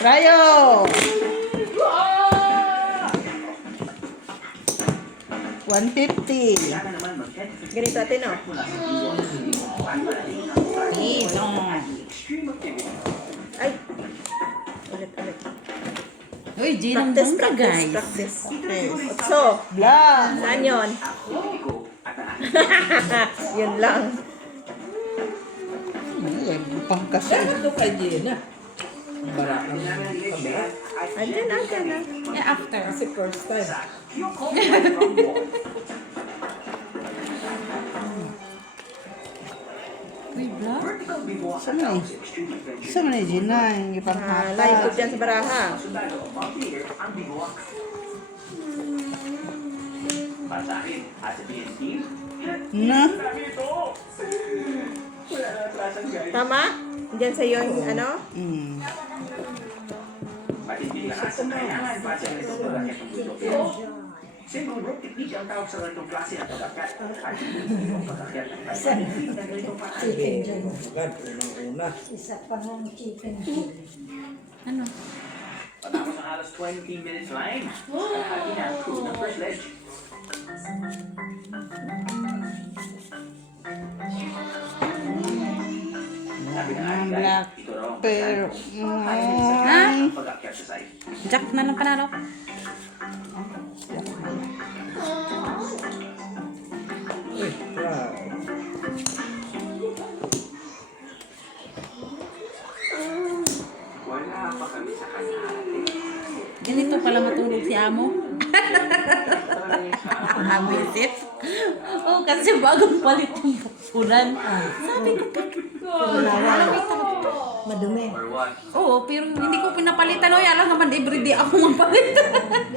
Rayo! 150. Ganito atin, no? Ito. Ay! Ulit. Uy, G ng Practice, bongga, guys. practice. Okay. So, Blah. saan yun? Yun lang. Ay, pang kasi. Ito kay Gina. Bara ang kamera. Andyan na. Yeah, after. Kasi first time. Uy, vlog? Saan na yung Gina? Yung Live ipanghatak. ko dyan sa baraha. Na? Tama? Diyan sa yung ano? Hmm. Siguro, hindi ang tawag sa ganitong klase ng pagkakat. Chicken dyan. Agad, unang-una. Ano? Patapos ang halos 20 minutes line, kalahati na ang crew ng first ledge. Sabi na Ang nga, black. ito raw ang Pero, Ha? ang pag-akyat sa site. Jack na lang panalo. Uy, wow. Wala pa kami sa kanya. Ganito pala matulog si Amo. Abisit. Oh, kasi bagong palit yung punan. Sabi ko, Madumi. Or what? oo, pero hindi ko pinapalitan. Oy, alam naman, everyday ako magpalit.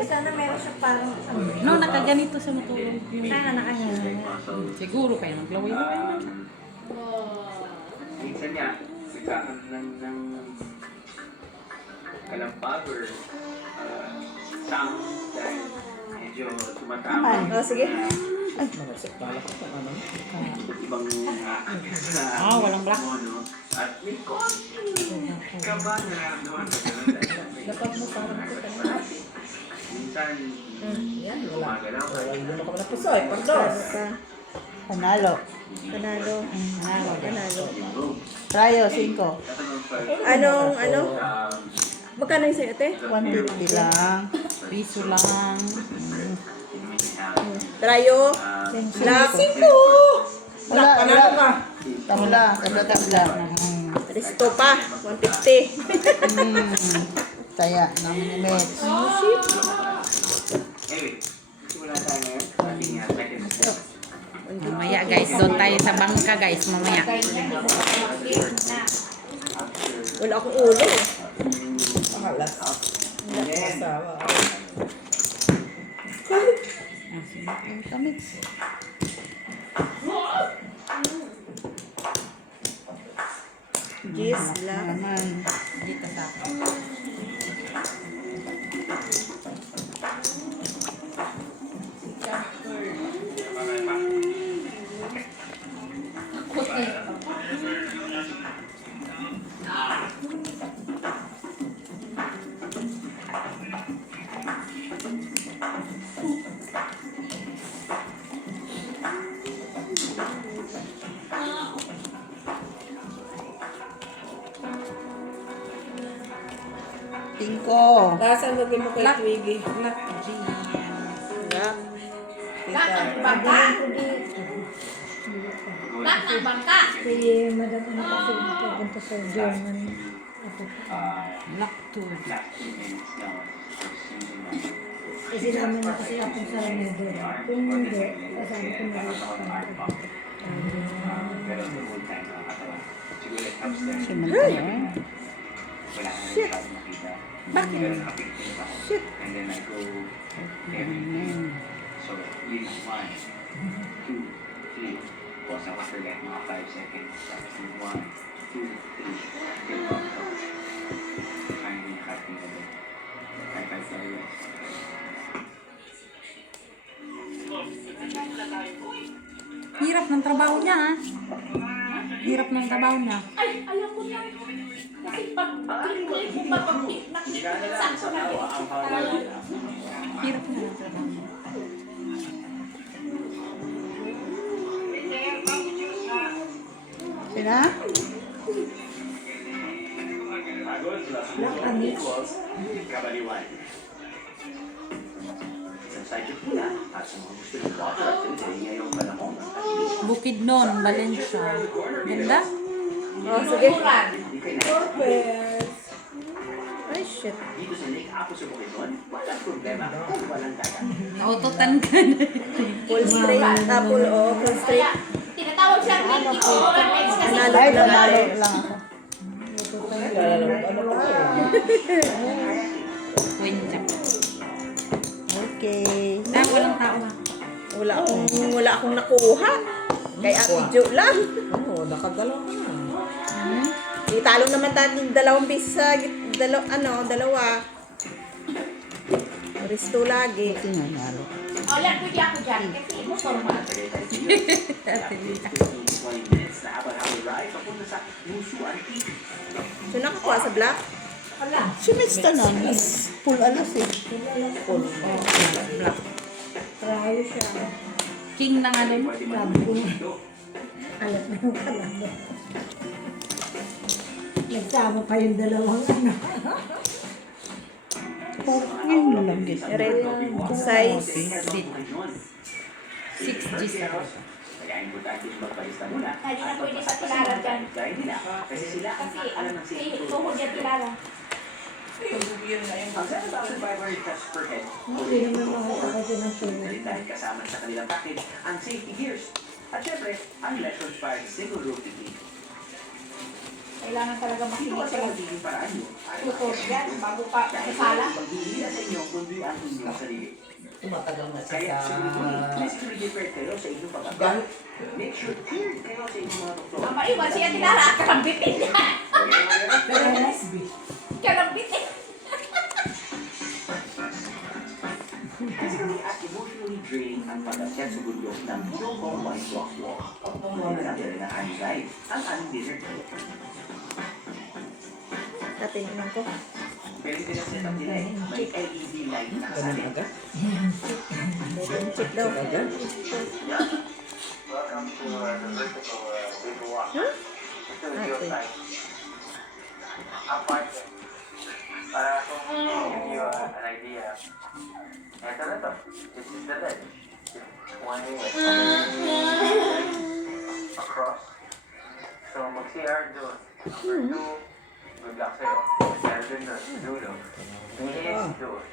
Sana meron siya parang No, nakaganito siya matulog. sana nakahinga. Siguro kaya maglaway-laway. Minsan niya, nagkakaroon ng kalampag or sound dahil medyo tumatama. Oh, sige. Manasok pala ko kung ano. Ibang Walang black. mono. At may konting kaba na naman. Dapat mo parang Minsan, yan, wala. gumagalaw. Wala, hindi mo ka napusoy. Pandos. Panalo. Panalo. Panalo. Rayo, 5. Anong, ano? Magkano yung sa'yo, ate? 150 lang. Piso lang. Trayo. Black. Wala, wala. Tabla, tabla. Resto pa. 150. Taya, ng minutes. Anyway, simula tayo ngayon. Ating second step. Mamaya guys, doon tayo sa bangka guys, mamaya. Wala akong ulo. Pangalas. Asawa. Kami. Gis, black. Naman. Dito sa akin. Pingko. Tasan lagay mo kay Twiggy. Black G. Black. Kaya madam ano kasi pupunta sa German. Black tour. Kasi namin na kasi akong sa Remedo. Kung hindi, sasabi ko na rin pa. Simantay. Shit. Bakit? Shit. And then I go there. So, yun ang 1, 2, 3. Pause ako for like mga 5 seconds. Tapos yung 1, 2, 3. Get off coach. Finally, happy na din. High five tayo guys. Hirap ng trabaho niya, ha? Hirap ng trabaho niya. Ay, ayaw ko na. Kasi pag click mo, mapapit na Hirap na. Sina? Kabaliwan. Inside yung pula at sa mga gusto ng water activity ngayong panahon. Bukidnon, Valencia. Ganda? Oh, sige. Hindi kayo na- Ay, shit. Dito sa Lake Apo sa Bukidnon, walang problema kung walang dagat. Naututan ka na. Full straight. Full, full straight. Tinatawag siyang Pinky Overmix kasi Nanalo Ay, na nanalo natin. lang ako. Ano tayo? Kwenta. Okay. Walang tao ha. Wala akong nakuha. Kay Ate Jo lang. Oo, nakadalaw ka na. Italo naman tayo ng dalawang beses sa dalawa. Risto lagi. Ito nanalo. oh, yan, pwede ako dyan kasi motor mo. Ate Lita. 20 minutes na habang habang ride papunta sa Musuan Peak. So, nakakuha sa black? Wala. Si Mr. Nan, full alas eh. Trayo siya. King ng ano. Sabi ko nga. Alat na yung kalabo. Nagsama pa yung dalawang ano. Ngayon na lang din. Red size. 6G sa Kaya importante yung magpalista muna. Hindi na pwede sa Tilara dyan. Dahil nila, kasi sila ang Kasi alam ng safety. tuhod yan Tilara. Ang 7,500 pesos per head. Hindi naman makita kasi ng tulog. Dahil kasama sa kanilang package ang safety gears. At syempre, ang lessons para sa single room technique. Kailangan talaga Dito makinig kasi sila. ang magiging paraan nyo. Tuhod yan bago pa sa sala. Maghihila sa inyo kundi ang inyong sarili. Tumatagal na siya Kaya sa... siguro, physically prepared kayo sa inyong pagkakita. Make sure cleared kayo sa inyong mga doktor. Ang maiwan siya Tilara, karambitin yan. Karambitin. Physically at emotionally draining ang pag-accept sa bundok ng Kilgore White Rock Walk. Hindi na rin ang aming guide, ang aming dinner. Tatingnan ko. Pero hindi na set up nila eh. May LED light na Ganun kasali. agad? Check daw. Agad? Welcome to the vertical river walk. Huh? Ito yung Okay. geoscience. Apartment. Para kung give you an idea, eto na to. This is the ledge. One way across. So mag-CR doon. Number 2, good luck sa'yo. CR doon doon. Dulo. Bilis doon.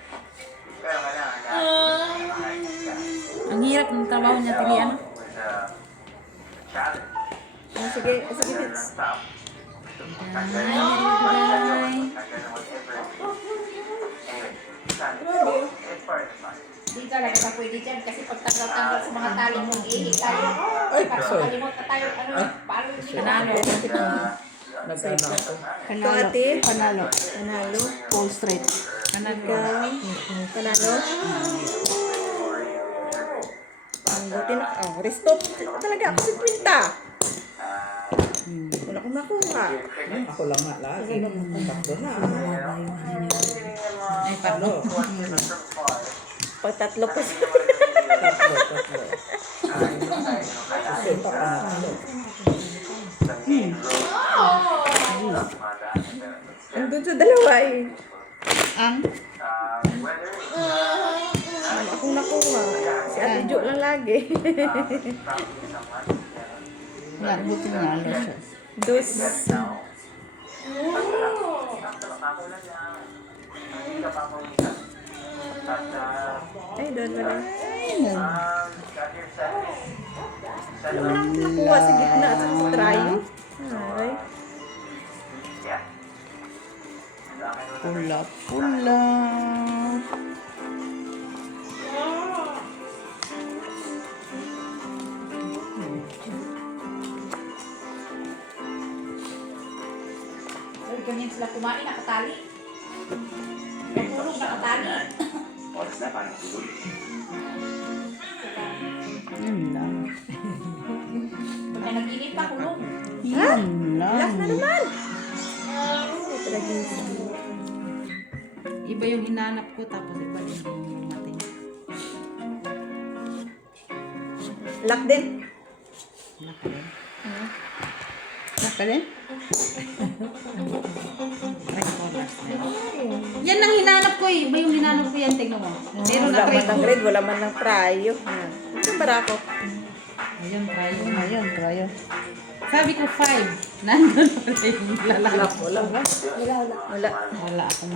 Pero kailangan na makakit ka. Ang hirap ng trabaho niya, Tilian. With a challenge. Sige, Bits. Hindi talaga na pwede dyan kasi pag tanggal-tanggal sa mga tali mo, ihi tayo. Ay, sorry. Kalimot na tayo, ano, paano hindi Panalo. Nagkano ako? Ito ate. Panalo. Panalo. Full straight. Ikaw. Panalo. Ang buti na. Oh, resto. Talaga ako si Quinta. Wala akong nakuha. Ako lang nga lagi. Tatlo na. Ay, Pablo. Pag tatlo po. Tatlo. Kasi pa panatlo. Andun sa dalawa eh. Ang? Wala akong nakuha. Si Ate Jo lang lagi. Nga, buti nanalo siya. Dus. Ay, doon wala. Wala akong nakuha sa gitna at sa trayo. Ay. Pula, pula. So, ganyan sila kumain, nakatali. Pagpulog, nakatali. Oras na parang tulog. Yun lang. Pag nag-init pa, kulog. Yun lang. Last na naman. Ito lagi. Iba yung hinanap ko, tapos iba din yung dumating. Lock din. Naka rin? Yan ang hinanap ko eh. Iba yung hinanap ko yan, tingnan mo. Pero Wala na-try man ko. ng red, wala man ng prayo. Ito barako. Ayun, try yun. Ayun, tayo. Sabi ko 5. Nandun pala yung lalaki. Wala. Wala akong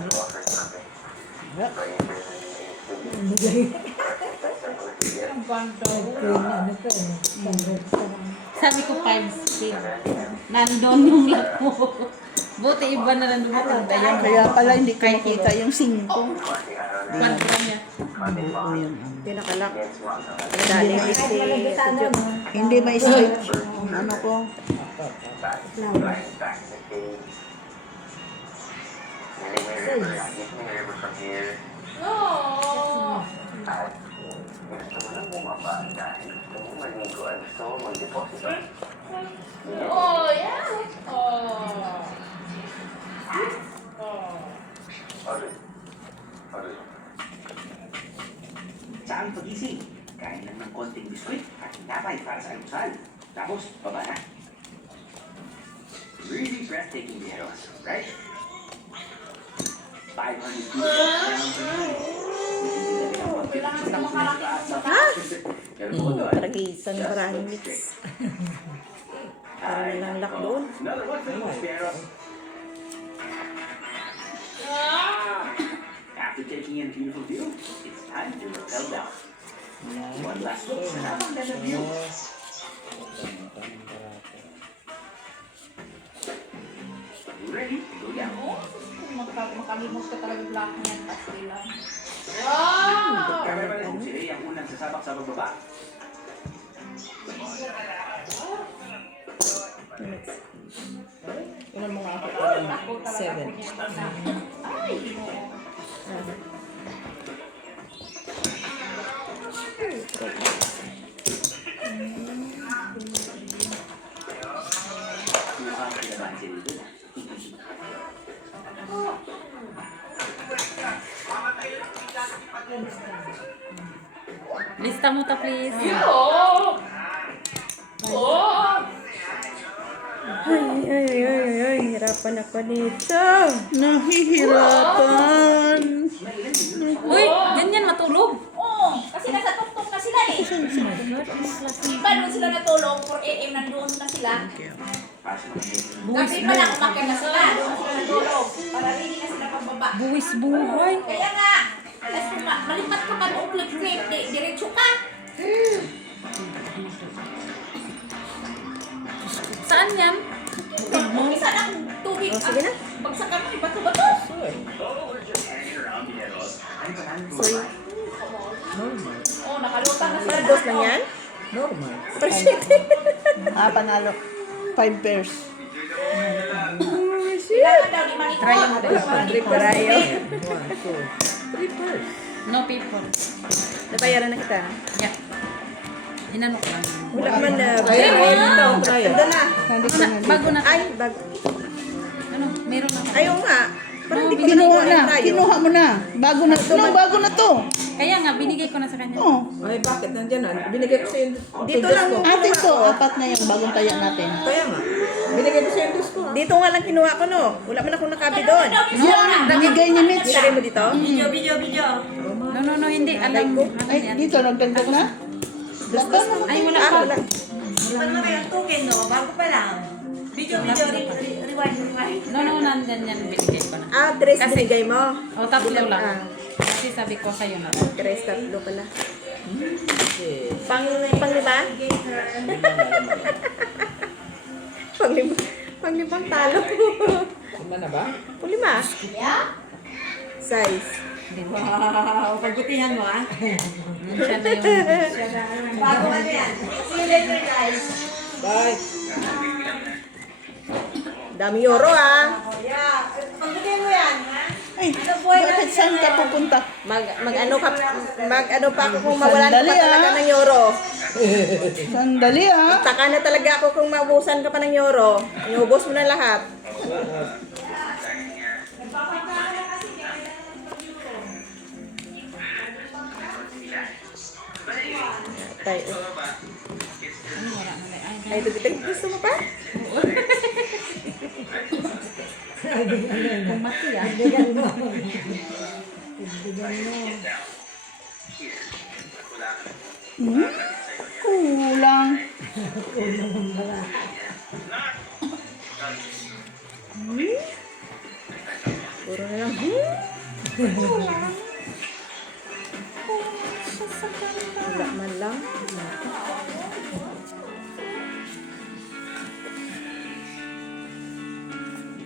Sabi ko 5 speed. Nandun yung lock mo. Buti iba na lang dumating. Ayun. Kaya pala hindi ko makita yung 5. Kwadra niya. Oo, yun. Hindi nakalak. Nadali ni si Jo. Hindi may switch. Ano ko? Oh, yeah. Oh. Saan pagising? Kain lang ng konting biskwit at tinapay para sa almusal. Tapos, baba na. Really breathtaking videos, right? 500 people down per night. Tragisan maraming mix. Para na lang lock doon. Another one for you, pero... After taking in a beautiful view, it's time to rappel down. One last look sa napakaganda view. Ready? Go down. Makalimos ka talaga black niyan. Pasti lang. Kaya pala kung sila ang unang sasabak sa pagbaba. Ilan mga ako? 7. Ay, oo. Mukhang kinabahan sila doon. Lista mo ta, please. Ay, hirapan ako nito. Nahihirapan. Uy, ganyan matulog. Oo, kasi nasa tuktok na sila eh. Iba doon sila natulog, 4 AM nandoon na sila. Gabi pa lang umakyat na sila, doon na sila natulog. Para ready na sila pagbaba. Buwis buhay. Kaya nga, tapos kung malipat ka pa noong clip-clip, diretso ka. Saan yan? Isa ng tubig. Oh, sige na. Bagsakan mo, ibato-bato. Sorry. Oo, nakalutang na sila. Para dos lang yan? Normal. Perfect. Panalo. 5 pairs. Kailangan daw limang ito. Try mo. Trip parayo. 1, 2, 3 pairs. No people. Nabayaran na kita. Yeah. Inano ko lang. Wala man na. Kaya mo ito. Kaya. Ando na. Hindi ko Ano, na bago na. Ay, bago. Ano, meron na. Ayaw nga. Parang di ko Kinuha na. tayo. Kinuha mo na. Bago na. No, bago na to. Kaya nga, binigay ko na sa kanya. Oh. Ay, bakit? Nandiyan na. Binigay ko sa yung Dito lang. Atin to. 4 na yung bagong taya natin. Kaya nga. Binigay ko sa yung dos ko. Dito nga lang kinuha ko, no? Wala man akong nakabi doon. Yan. Binigay ni Mitch. Ilagay mo dito? No, hindi. Alam ko. Ano Ay, yan? dito. Nagdagdag na. Basta na. Ay, wala Ah, pa. wala. No, nandyan yan. Binigay ko na. Ah, dress Kasi- binigay mo. O, tatlo lang. Ah, Kasi sabi ko sa'yo na. dress tatlo pala. Kasi, Panglima? Panglimang talo. lima na ba? Panglima. Size. Wow, pagbutihan mo ah. Siya na yung... Bago ano yan. See you later guys. Bye. Dami euro ah. Yeah, pagbutihan mo yan ha. Ay, bakit saan ka pupunta? Mag-ano pa ako kung mawalan ka Sandali, pa talaga ah. ng euro. Sandali ah. Taka na talaga ako kung maubusan ka pa ng euro. Iubos mo na lahat. tayo. Ano, wala na lang. Ay, dagdag gusto mo pa? Kung mati ah. Bigyan mo. Bigyan mo. Kulang. Puro na lang. Wala man lang.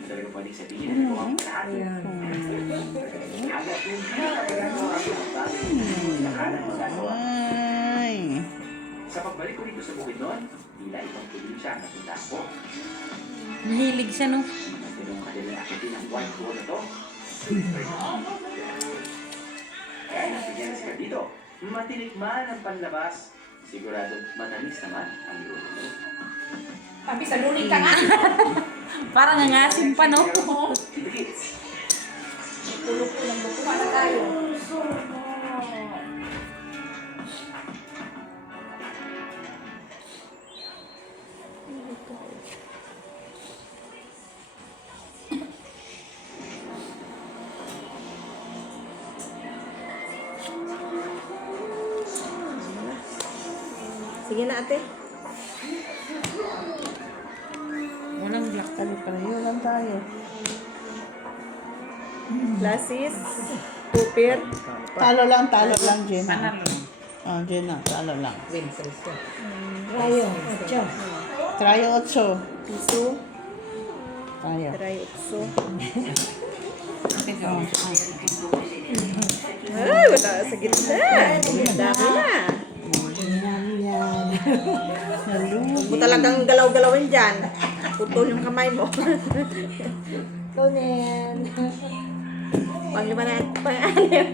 Talaga pwede sabihin mo ang lahat. Ayan. Ay. Sa pagbalik ko dito sa bukid noon, tila ibang probinsya na punta ko. Mahilig siya no. Tinong kanilang akitin ang white road na to. Kaya nabigyan sila dito. Matinik man ang panlabas, sigurado matamis naman ang luto. Papi, salunin ka nga. Parang nangasim pa no. Kuha na tayo. Sige na ate. Walang black. Kali-kalayo lang tayo. Lasis. Tupir. Talo lang, Jen. Panalo. Oh, Jen na, talo lang. Rayo. 8. Try 8. Piso. Tayo. Try utso. Oh. Ay, wala sa gitna. Dami na. Yan. Huwag mo talagang galaw-galawin dyan. Putol yung kamay mo. Kunin. Pang-lima na, pang-anim.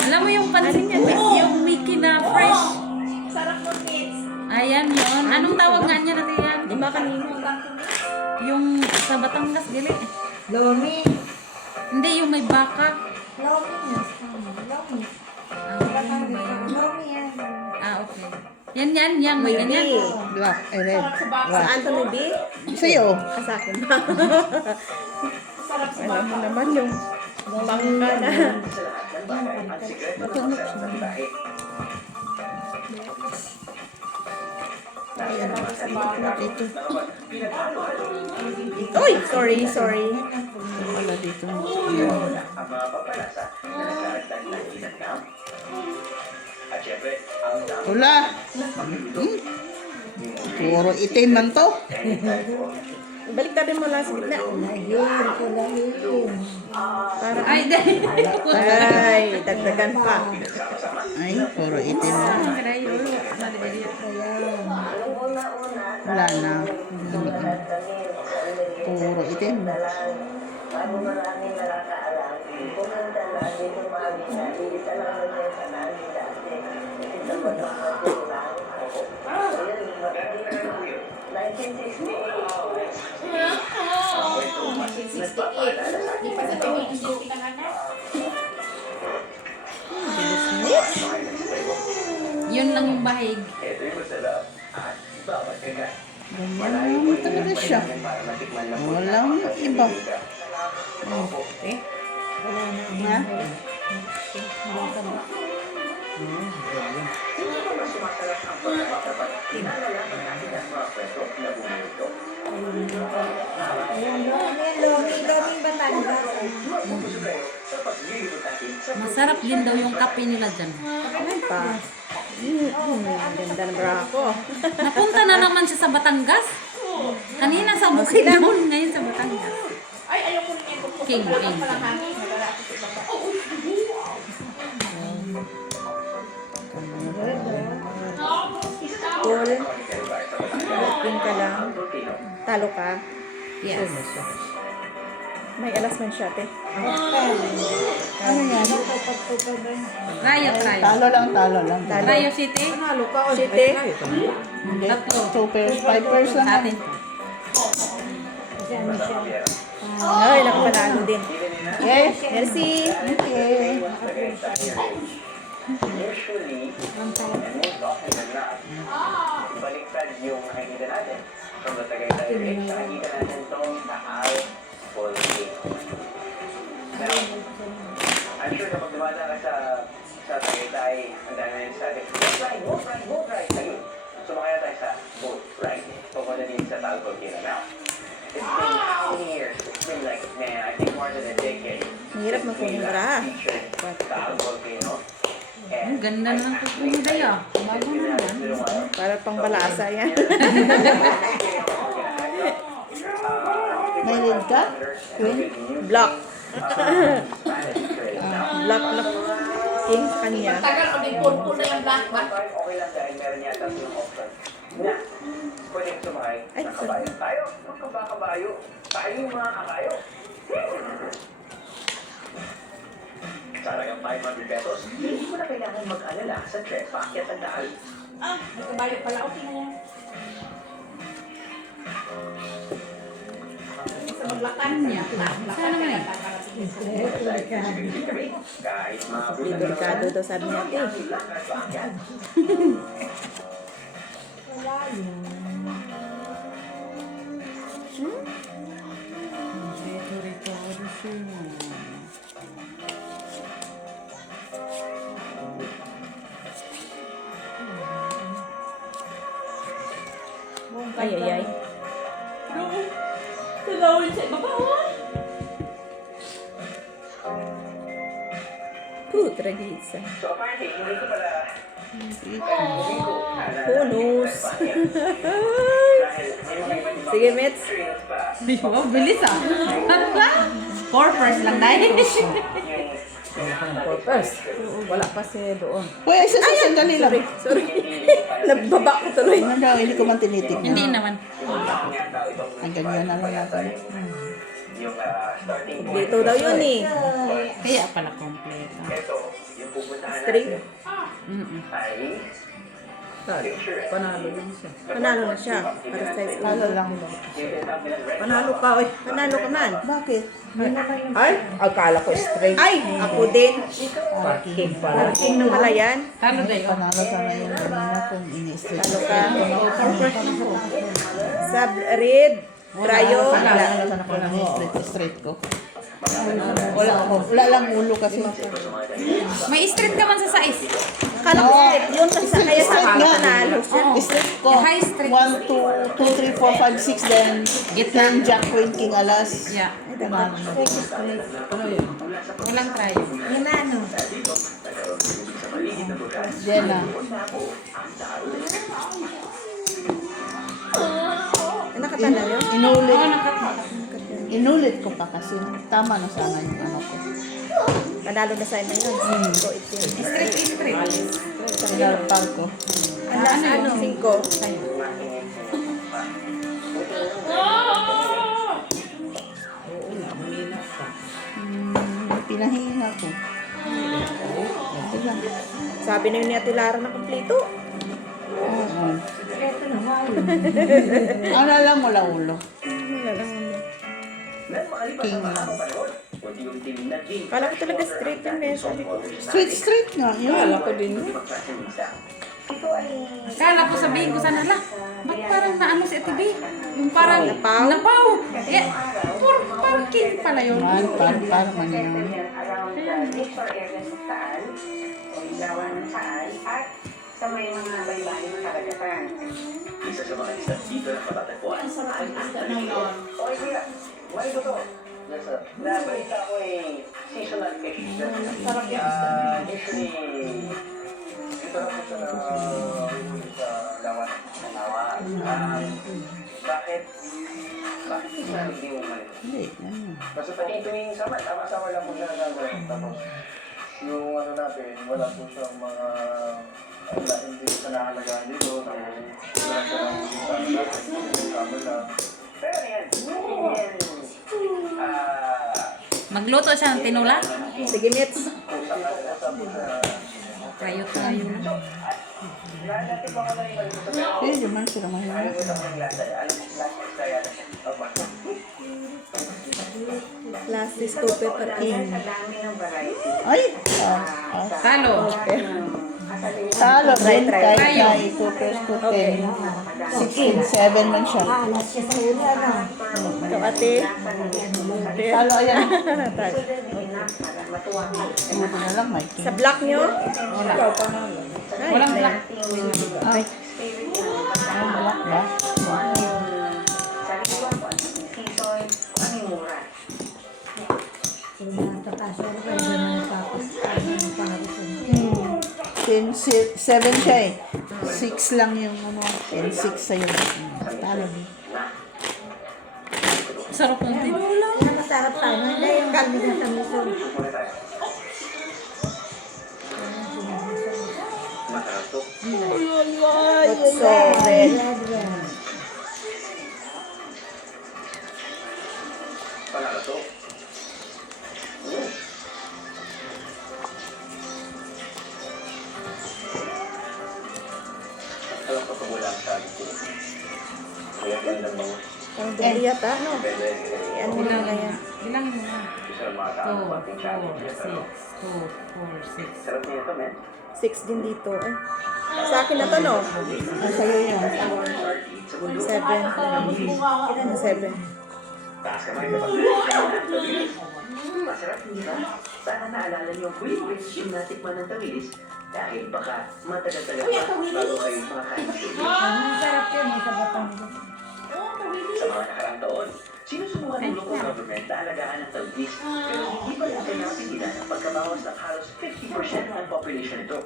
Alam mo yung pansin niya, yung Mickey na fresh. Sarap mo, kids. Ayan yun. Anong tawag nga niya natin yan? Lima kanino. Yung sa Batangas, dili. Lomi. Hindi, yung may baka. Lomi. Lomi. Lomi yan. Okay. Yan, may ganyan. Black, red. Sarap sa baka. Saan to may di? Sa'yo. Sa akin. Sarap sa Alam mo baka. naman yung bangka na. Dito. Uy! Sorry. Wala dito. Ang mga papalasa na nasa ng inatnam. At syempre, ang dami Wala. Puro itim man to. Balik tayo mo lang sa gitna. Lahir ko lahir. Para Ay, dahil. ay, dagdagan pa. Ay, puro itim na. Ayan. Wala na. Puro itim. Bago maraming nakakaalam, pumunta na dito maabi isa lang naman sa namin dati. Ito mo na magulang. Ayun, maganda na po yun. 1968. 1968. Di pa sa tingin hindi pinanganak. Yun lang yung bahig. ito yung masarap at bawat kagat. Ganyan naman talaga siya. Para matikman lang po Walang iba. Wala na. Ha? mas sumasarap ang pagkakatapat. Kinalalaman natin ang mga kwento na bumuto. Ayan, Lomi. Lomi Batangas. Mapupuso kayo sa paglilibot natin sa Masarap din daw yung kape nila dyan. Pa. Ganda ng bra ko. Napunta na naman siya sa Batangas. Kanina sa Bukidnon, ngayon sa Batangas. Ay, ayaw ko rin yung pupusok. King. Palang hangin. Nagala ako sa baba. Cool. Working ka lang. Talo ka. Yes. May alas man siya, te. Ano yan? Rayo. Talo lang. Rayo City. City. Hindi. Tatlo. 2 5 lang. Sa atin. Kasi ano siya. Ay, nakapanalo din. Yes. Merci. Okay. Usually, and most often than not, baliktad yung nakikita natin. From the Tagaytay Ridge, nakikita natin itong Taal Volcano. Now, I'm sure kapag dumadaan ka sa Tagaytay, ang dami na sabi, boat ride. Ayun. Sumakaya tayo sa boat ride. Pupunta din sa Taal Volcano. Now, it's been how many years? It's been like, man, I think more than a decade. Mahirap magkumbra. Featured Taal Volcano. Ang ganda na ng kukunin tayo. Bago na yan. Para pang balasa yan. May lead ka? Queen? Block. Block. King sa kanya. Tagal ko din po na yung black ba? Okay lang dahil meron yata yung option na pwede sumakay Ay, ng kabayo. Tayo, magkabakabayo. Tayo yung mga kabayo. Sana yung 500 pesos, hindi mo na kailangan mag-alala sa trek paakyat ang daan. May kabayo pala. Okay na yan. Sa maglakan niya. Sana naman eh. Kahit mga Delikado daw sabi niya. lakad paakyat. Wala yan. Ay. Tulawin sa ibaba. Tragisa. So apparently, hindi ko pala Bonus. Sige, Mets. Oh, bilis ah. 4 first lang dahil. Purpose. Wala pa siya doon. Uy, sandali lang. Sorry. Nagbaba ko tuloy. Ano daw, hindi ko man tinitignan. Hindi naman. Ang ganyan na lang natin. yung starting point. Dito daw yun eh. Kaya pala kompleto. Ito, yung pupuntahan String. natin ay Panalo din siya. Panalo na siya. Para sa school. Talo lang. Panalo ka, oy. Panalo ka man. Bakit? Ay, akala ko straight. Ay, ako din. Parking pala. Parking na pala yan. Talo dayo. Panalo sana yung kanina kung ini-straight. Talo ka. Sub red. Rayo. Panalo sana kung ini-straight ko. Wala lang ulo kasi. May street ka man sa sais. Akala ko straight. Yun kasi sa kaya sa Straight nga. panalo. Straight ko. High street. 1, 2, 3, 4, 5, 6, then Gitna. 10, Jack, Queen, King, Alas. Yeah. Panalo na. Walang try. Yan na, ano. Jenna. Nakatala yun? Inulit ko pa kasi tama na sana yung ano ko. Panalo na sa'yo na yun. So, ito yun. Street. Pinalpal ko. Ano? 5. Pinahinga ko. Ito lang. Sabi na yun ni Ate Lara na kompleto. Oo. Ito na nga. Ano lang wala ulo. King lang. Kala ko talaga straight yung message ko. Straight nga. Yun. Wala ko din. Kala ko sabihin ko sana la. Ba't parang naano si Ate B? Yung parang Napaw? Napaw. Yeah. Parang king pala yun. Parang man yun. Around Victor area sa Saan, o Ilawan ng Saan, at sa may mga baybayin ng karagatan. Isa sa mga isang dito na matatagpuan. Sa mga artista na yun. Okay, kuya. May ito. Yes, sir. Nabalita ko seasonal fish. Sarap yung isda. Usually, dito na po siya na sa lawan. Bakit isa hindi mo malito? Hindi. Ano. Kasi pati tuwing summer, tama-sama lang po siya nagagawin. Tapos, yung ano natin, wala po siyang mga hindi sa nakalagaan dito. Tapos, wala siya lang sa ano natin, yung summer lang. Pero yan, Magluto siya ng tinula. Sige, Mets. Tayo tayo na. Hindi man sila mahinga. Last. Si Stupid pa rin. Sa dami ng variety. Ay! Talo. Talo din kahit Tayo. na ipupres-kutin. 16-7 man siya. Alas siya sa uli, ano? Ito, ate. Talo, ayan. Talo. Para matuwa ka. Buti na lang, Mikey. Sa block nyo? Walang black. Ay, ano malak ba? Sariwa po, season, ano yung mura? So, nakakasya na kayo na natapos. Ano yung pangalas mo? 10-7 siya eh. 6 lang yung ano. 10-6 sa'yo. Talo din. Sarap ng tinola. Ano masarap tayo? Hindi yung kalmi na sa miso. Masarap to. So, red. Panalo to. Alam ko kung wala ang sabi ko. Kaya gandang mga Parang dali yata, no? pwede. Ano mo lang kaya? Bilangin mo na. Isa ng mga 2, tao 4, ating sabi. 6. 2, 4, 6. Sarap niya ito, men. 6 din dito. Eh. Sa akin na to, no? Ah, sa'yo yun. 7. 7. Taas ka mga masarap, hindi ba? Sana naalala niyo ang quick yung natikman ng tawilis dahil baka matagal-tagal pa bago kayo makakain ng tawilis. Masarap yun, may sa Batangas. Sa mga nakarang taon, sinusubukan ng local government na alagaan ang tawilis pero hindi pa rin kaya pigilan ang pagkabawas ng halos 50% ng population nito.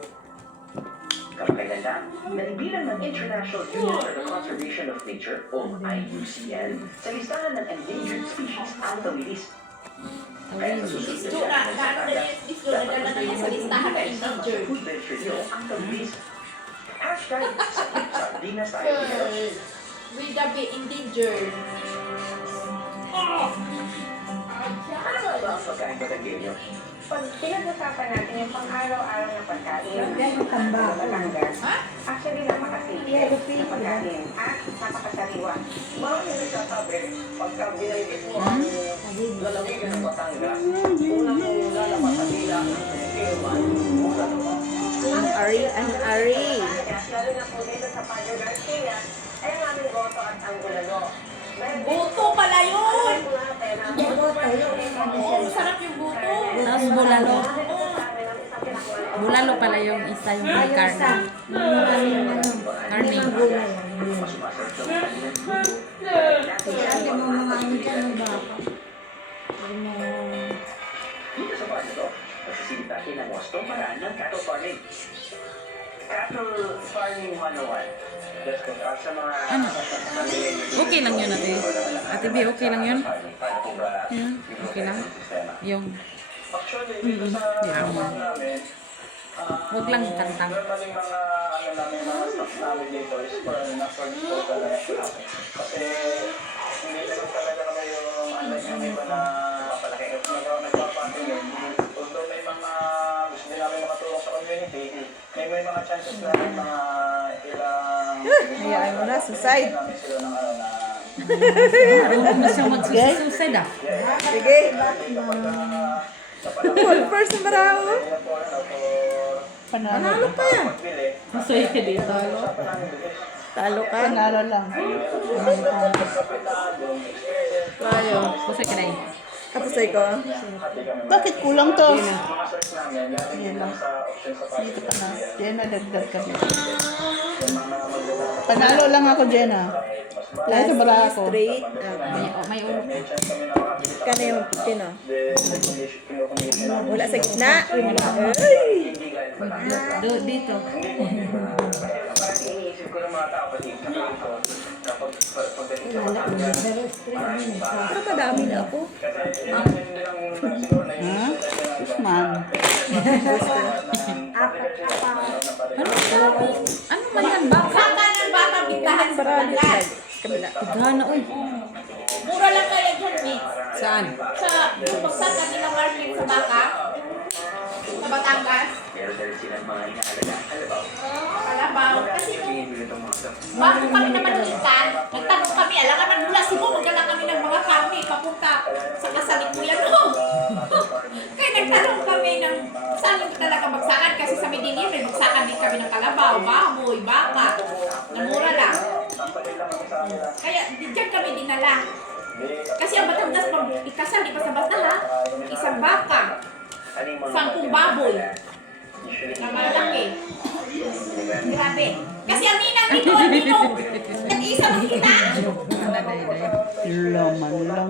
Kamakailan lang, naibilang ng International Union for the Conservation of Nature o IUCN sa listahan ng endangered species ang tawilis. Kaya sa susunod Gusto na, gaano na yung gusto na dala na niya sa listahan na endangered. food venture niyo ang tawilis. Hashtag sardinas tayo dito. With the be endangered. Ano ba ang pagkain ko ng niyo? Pag pinag-usapan natin yung pang-araw-araw na pagkain, Gano'ng tamba. Batangas, Ha? actually napakasipil na pagkain at napakasariwa. Marami nagsasabi, pagka binigit mo ang lalawigan ng Batangas, unang lalabas sa dila ng Pilman, mula naman. Ang Ari, ang Ari. Lalo na po dito sa Padre Garcia, ay ang aming goto at ang bulalo. Buto pala yun! Buto tayo. Oo, sarap yung buto. Tapos bulalo. Bulalo pala yung isa yung may Ayun sa karne. Karne. gulay. Mas sumasarap daw ang kanilang luto. Sabi mo mga ano dyan ng baka. Dito sa bar na to, nagsisilitahin ang wastong paraan ng cattle farming. Cattle farming 101. Just kung sa mga... Ano? Okay lang yun, ate. Ate B, okay lang yun? Yan. Okay lang. Yung... Actually, dito sa Yeah. farm namin, Huwag lang kantang. normally mga ano namin, mga staff namin dito is for na-for talaga. Kasi hindi naman talaga naman yung ano yung iba na papalaki at nagpapatingin. Although may mga gusto din namin makatulong sa community, may mga chances na mga ilang... Hayaan mo na, suicide. namin sila ng ano na... Marunong na siya magsusuicide ah. Sige. Wolfers na marao. Panalo. Pa yan. Masuy ka dito. Talo ka. Panalo lang. Tayo. Kasi ka na eh. Kapusay ko. Bakit kulang to? Yan lang. Dito ka na. Jenna, dagdag ka dito. Panalo lang ako, Jenna. Dahil sa bara ako. Straight. May ulo. Ka na yung pino. Wala sa gitna. Ay! Dito. Iniisip ko ng mga tao pati kapag pagdating sa Wala ko. Pero straight ano yun. Pero kadami na ako. Ha? Man. Apat na pa. Ano man yan ba? Saan ka ng baka bintahan sa Barado Batangas? sa kabila. Gana, uy. Mura lang kaya dyan, Mitch. Saan? Sa pagsaka nila market sa baka. Sa Batangas. Meron na rin silang mga inaalagaan kalabaw. Kalabaw. Kasi nung Pinibili itong mga stuff. bago kami naman ulitan, nagtanong kami, alam naman mula Cebu, magdala kami ng mga kami papunta sa kasalit mo yan. kalabaw, baboy, baka. Namura lang. Kaya diyan kami dinala. Kasi ang Batangas, pag ikasal, di pa sa basta ha, isang baka, 10 baboy. Na malaki. Grabe. Kasi ang ninang nito, nag-iisa mo kita. Laman lang.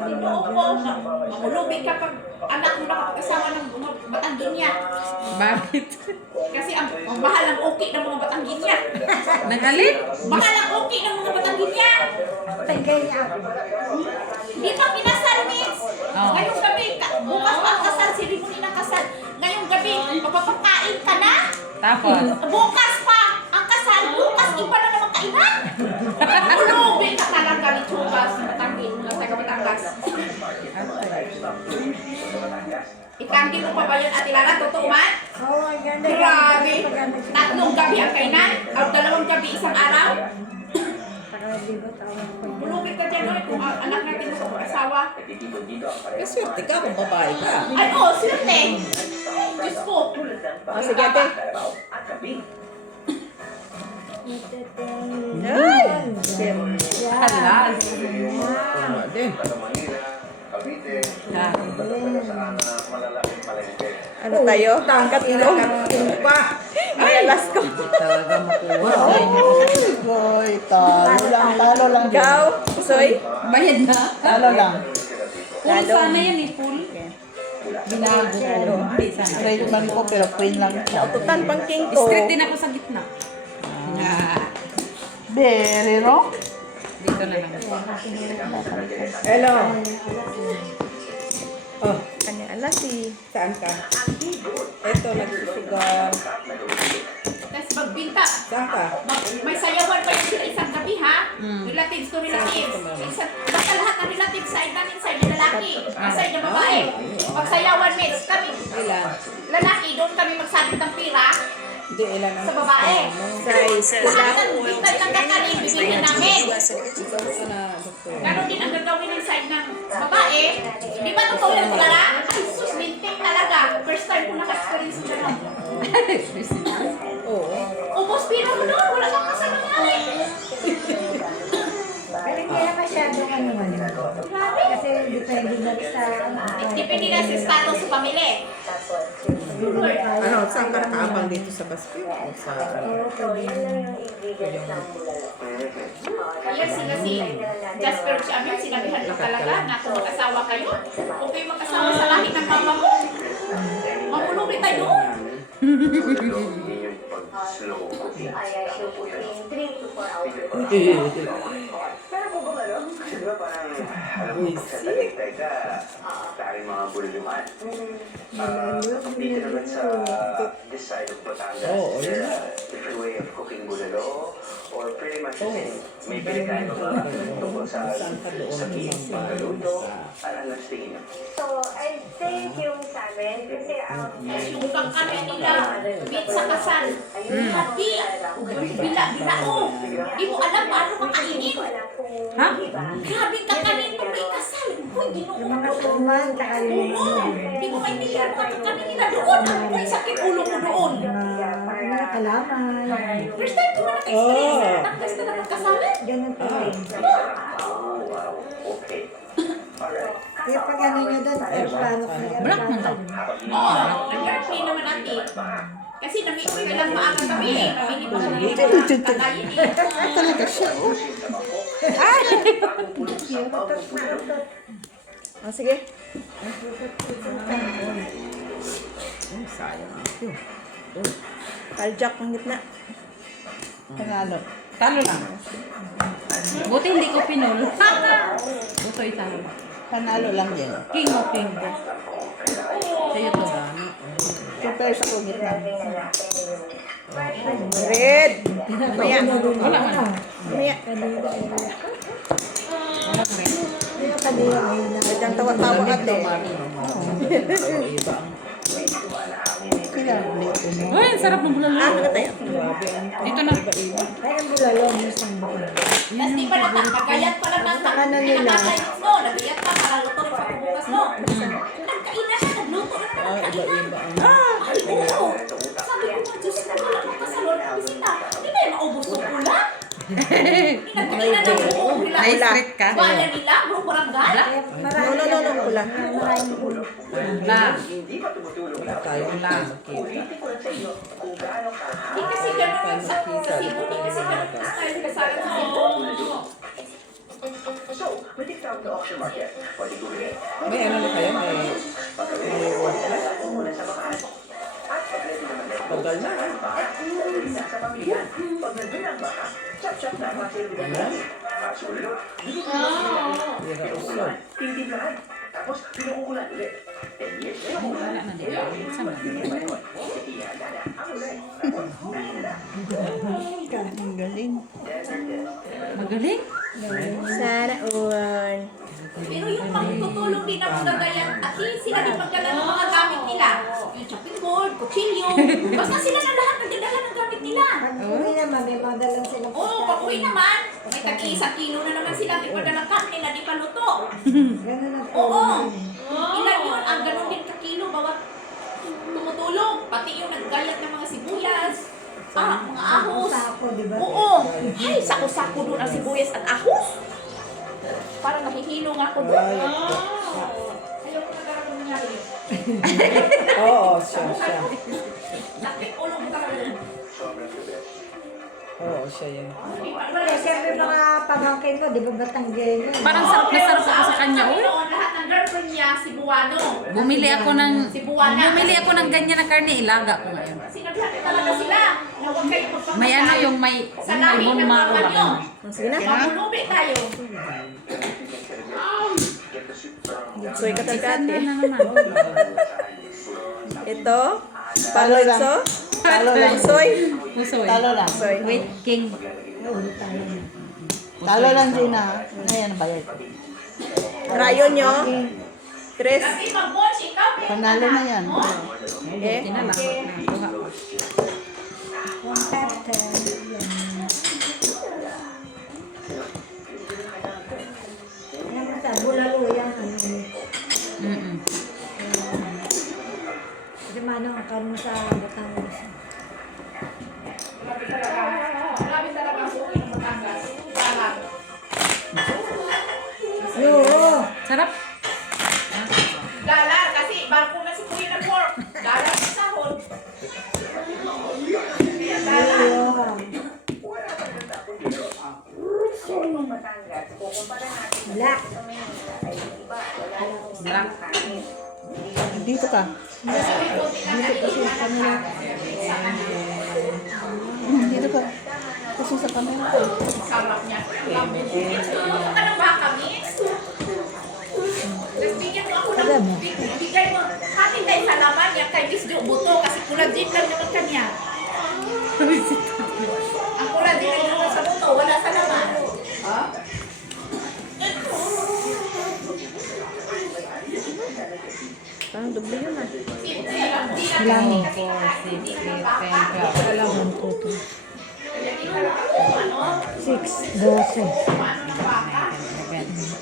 Ginoo ko, mamulubi ka pag anak mo nakapag-asawa ng mga Batangginya. Bakit? Kasi ang mahal ang okay ng mga Batangginya. Nag-alin? Mahal ang okay ng mga Batangginya. Tagay niya ako. Di pa kinasal, miss. Oo. Ngayong gabi, bukas pa ang kasal, ceremony ng kasal. Ngayong gabi, papapakain ka na. Tapos? Bukas pa ang kasal, bukas iba na naman kainan. Ulubi ka talaga ni Chugas, Batanggin, taga Batangas. Itanggi mo pa ba yun, Ate Lara? Totoo man? Oo, ang ganda. Grabe. 3 gabi ang kainan, o 2 gabi isang araw. Pakalibot ako. Ulubi ka dyan, no? Kung ang anak natin sa asawa. Swerte ka kung babae ka. Ay, oo, sirte. Diyos ko. Sige, ate. Ay! Halas. Tama din. Ano tayo? Tangkat ilong. Ay, alas ko. Talaga makuha. Boy, talo lang din. Ikaw, Soy? Bayad na. Talo lang. Full sana yan eh, full. Binago ko. Hindi sana. Trade man ko pero queen lang siya. Total pang king ko. Straight din ako sa gitna. Very wrong. Dito na lang. Hello. Oh, kanya alas eh. Saan ka? Eto, nagsusugal. Tapos magbinta. Saan ka? May sayawan pa yun sila isang gabi, ha? Relatives to relatives. Basta lahat ng relatives, side namin, side ng lalaki. Side ng babae. Pagsayawan, miss, kami, Ilan? lalaki, doon kami magsabit ng pira Hindi, ilan ang sa babae. size? Lahat ng bintay ng kakanin, bibigyan namin. Ito na, doktor. Ganon din ang gagawin ng side ng babae. Di ba totoo yung Clara? Ay, sus, linting talaga. First time ko naka-experience ng gano'n. Oo. Ubos pira mo doon, wala kang kasama nangyari. Pero hindi na masyadong ano man. Grabe. Kasi depende na sa Depende na sa status sa pamilya. Ano, saan ka nakaabang dito sa Baspio? O sa ano? Kaya sila si Jasper Chamin, sinabihan ko talaga na kung mag-asawa kayo, kung kayo mag-asawa sa lahi ng mama mo, mamulungi tayo doon. Slow cooking. Pero kung gumalo, siguro parang alam mo, sa Tagaytay ka, taring mga bulungan. Dito naman sa this side of Batangas, Oo, is there a different way of cooking bulalo? Or pretty much the same? May pinikain mo ba tungkol sa sakit, pagkaluto? Ano ang tingin mo? So, I think yung sa amin, kasi Yung kakanin nila, meet sa kasal, hati, bila-bilao. Di mo alam paano makainin. Ha? Grabe kakanin mo may kasal. Uy, yung mga ginuulo. tuman, saka yung Oo, di mo maintindihan mga kakanin nila doon. Uy, sakit ulo ko doon. mga kalaman. First time ko na naka-experience. Nag-test na nagkasalan. Ganun po rin. Oh, wow. Okay. Alright. Kaya pag ano nyo doon, plano ko nag Black man daw. Oo, nag-airplane naman natin. Kasi nami-uwi ka lang maaga kami eh. Mamili pa kami ng kakain eh. Talaga siya. Oh. Ah, sige. Sayang. Taljak ang gitna. Panalo. Talo lang. Buti hindi ko pinul. Buto isa lang. Panalo lang din. King of king. Sa'yo to ba? Super sa kugit na. Red. Maya. Wala man. Maya. Wala ka rin. Yung kanila ngayon na. Ang tawa-tawa ate. Kailangan ulit mo. Uy, ang sarap ng bulalo. Ah, tayo. Dito na. Ay, ang bulalo, minsan mo. Tapos di pa nakagayat pa lang ng Ano nila? nakakayat no. Nagayat pa para luto rin pagbukas no. Nagkain na siya, nagluto na naman. Ay, oo. Sabi ko nga, Diyos ko, wala akong kasalon. Ay, Pula. straight ka? Bayan nila, bro, barangay. No, pula. Maraming ulo. Wala. Wala tayong makita. Hindi kasi ganun sa Cebu. Hindi kasi ganun ang style ng kasalan sa Cebu. May ano na kayo? May work na? Tagal na. Hira usog. Wala na din. Sama. Ang galing. Magaling? Sana all. Pero yung magtutulong din ang gagayan, at least sila din magdala ng mga gamit nila. Yung chopping board, kutsilyo, basta sila na lahat nagdadala ng gamit nila. Pag uwi naman, may mga dalang silang Oo, pag uwi naman, may tag-1 kilo na naman silang ipadalang karne na di pa luto. Ganun ang Oo, ilan yun, ang ganun din kakilo, bawat tumutulong. Pati yung naggayat ng mga sibuyas, mga ahos. Sako, di ba? Oo, ay, sako-sako doon ang sibuyas at ahos. Parang nahihilo nga ako doon. Ayaw ko na talaga nangyari. Oo, siya. Sakit ulo mo talaga. Oo, siya yan. Eh, siyempre mga pamangkin mo, di ba Batanggay mo? Parang sarap na sarap ako sa kanya. Oh. Lahat ng girlfriend niya, Cebuano. Bumili ako ng Cebuana. ganyan na karne, ilaga ko ngayon. Sinabihan ko talaga sila na huwag kayo magpapasal. May ano yung may bone marrow ba ganun? Sige na. Mamulubi tayo. Soy Isa katalkate. na naman. Ito. Palotso. Talo lang. Soy. Pusoy. Talo lang. Wait, king. Talo lang, Gina. Ayan, bayad. Rayon nyo. Tres. Kasi mag-watch, ikaw. Panalo na yan. Eh. Tinalakot na. Kuha ko. One pepper. Yan mo sa bulalo yan. Mm-mm. Kasi mano, ang karoon sa Batangas. Grabe talaga ang suki ng Batangas. Sarap. Oo. Sarap. Galar, kasi barko na si Kuya nag-work. Galar sa sahod. Galar. Black. Black. Dito ka. Dito ka. Kasi sa camera ko. Sarap niya. Luto ka ng baka, mix. Tapos bigyan mo ako ng... Bigay mo. Hatin tayo sa laman yan kay Miss Jo Buto kasi collagen lang naman kanya. Ang collagen lang naman sa buto, wala sa laman. Parang doble yun ah. Lang. 4, 6, 8, 10, 6,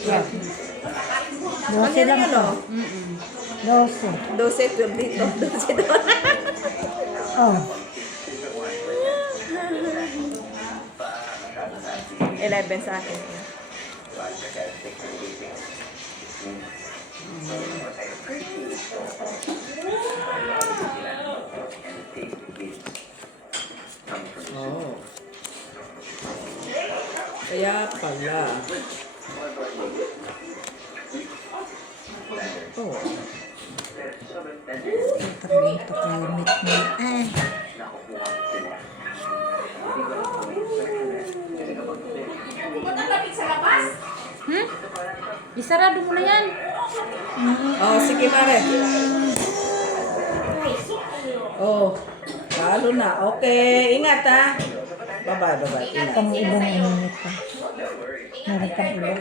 12. 12 lang Ano? 12. 12 dito. 12 doon. Oh. 11 sa akin. Oo. Kaya pala. Oo. Ito climate mo. Eh. Ba't ang lapit sa labas? Isarado mo na yan. Oh, sige pare. Oh, lalo na. Okay, ingat ha. Bye-bye. Ingat. Kung ibang minute pa. Meron pang iba.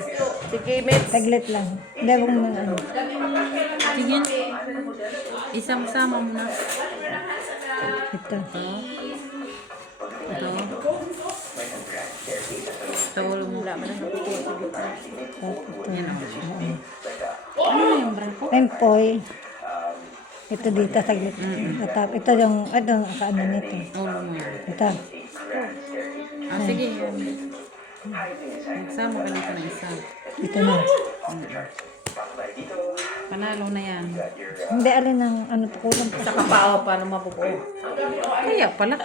Sige, Mets. Taglit lang. Hindi, huwag mo ano. Tingin. Isama-sama mo na. Ito. Ito. Tawalo mo. Wala man ang Yan ako siya. Ano na yung brand ko? Tempoy. Ito dito, taglit. Ito yung, kaano nito. Tawalo mo yan. Ito. Ah, sige. Nagsama ka dito ng isa. Ito na. Panalo na yan. Hindi, alin ang ano to kulang pa. Sa kapao, paano mapupuo? Kaya pala.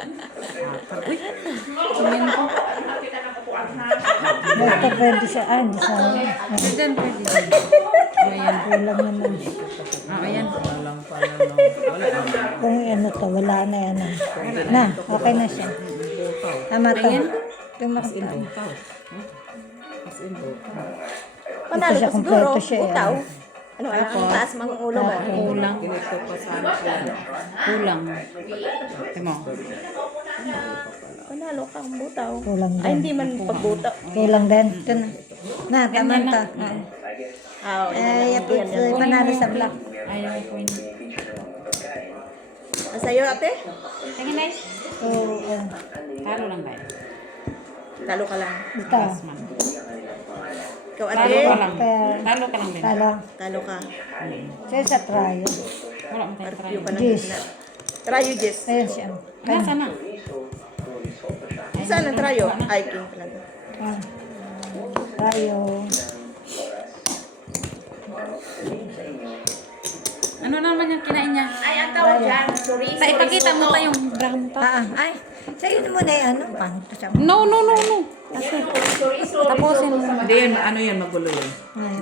Uy, tingin ko. Basta pwede siya. Hindi sa Diyan pwede. Ayan. kulang naman. Ayan. Walang pala no. Wala ang Kung ano to, wala na yan. Na, okay na siya. Tama to. Tumakita. as in ho. Panalo siya, ka siguro. kompleto siya, Butaw. Ano, ang taas mga ulo mo. Kulang. Ganito pa sana sila. Kulang. Timo. Panalo ka, ang butaw. Kulang Ay, din. hindi man pagbutaw. Kulang din. Ito na. Na, tama Ganyan to. lang. Ay, panalo sa black. Ayaw ko yun. Sa'yo, ate? Tingin na So, Talo lang ba? Talo ka lang. ito. Man. Ikaw, Talo ate? ka lang. Talo ka lang din. Talo. Talo ka. Siya sa trial. Wala mo tayong try. Review ka na. Yes. Try you, Jess. Ayan siya. Nasa na? Saan ang trayo? Ay, king pala. Ah. Tayo. Ano naman yung kinain niya? Ay, ang tawag dyan, chorizo. Ta, ipakita mo tayong brown pa. Ay, sa'yo mo na yung ano. Pangit to siya. No. Chorizo. Tapusin mo. Hindi yan, ano yan, magulo yan. Ay,